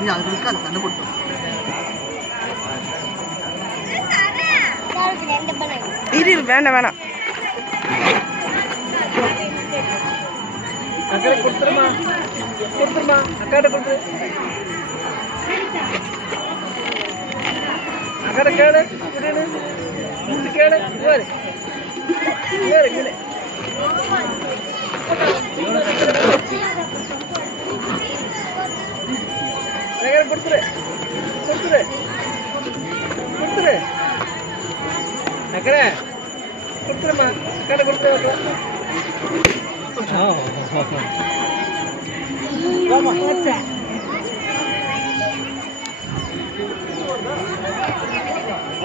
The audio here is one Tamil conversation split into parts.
நீ அது இருக்காது தண்ணி போட்டு இரு வேண்டாம் வேணாம் அக்கறை கொடுத்துருமா அக்காட்ட கொடுத்துரு அக்கறை கேளு கேளு கேளு கேளு கொடுத்துரு கொடுத்துரு கொடுத்துரு அக்கறை கொடுத்துருமா அக்கறை கொடுத்து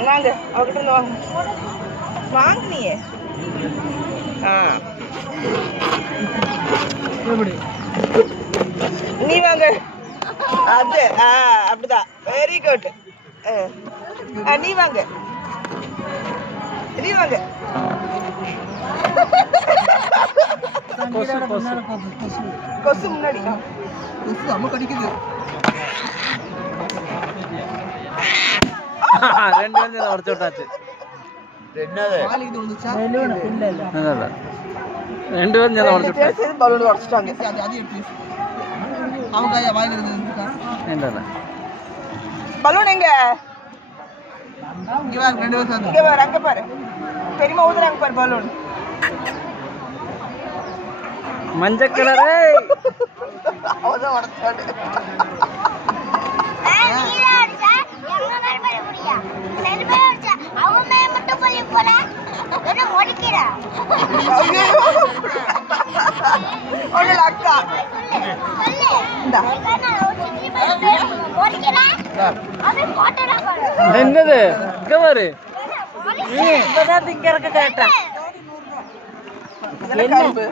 வாங்க அவகிட்ட இருந்து வாங்க வாங்கினியே நீ வாங்க அது அப்படிதான் வெரி குட் நீ வாங்க நீ வாங்க கொசு முன்னாடி கொசு அம்மா கடிக்குது ரெண்டு பேரும் உடச்சு விட்டாச்சு ரெண்டு பேரும் உடச்சு பலூன் உடச்சிட்டாங்க பலூன் எங்க இங்க பாரு அங்க பாரு பெரியமா ஊதுறாங்க பாரு பலூன் மஞ்சள் கலரு அவதான் உடச்சாடு அக்கா என்னது இங்க பாரு திங்கிறக்க கேட்டா எங்க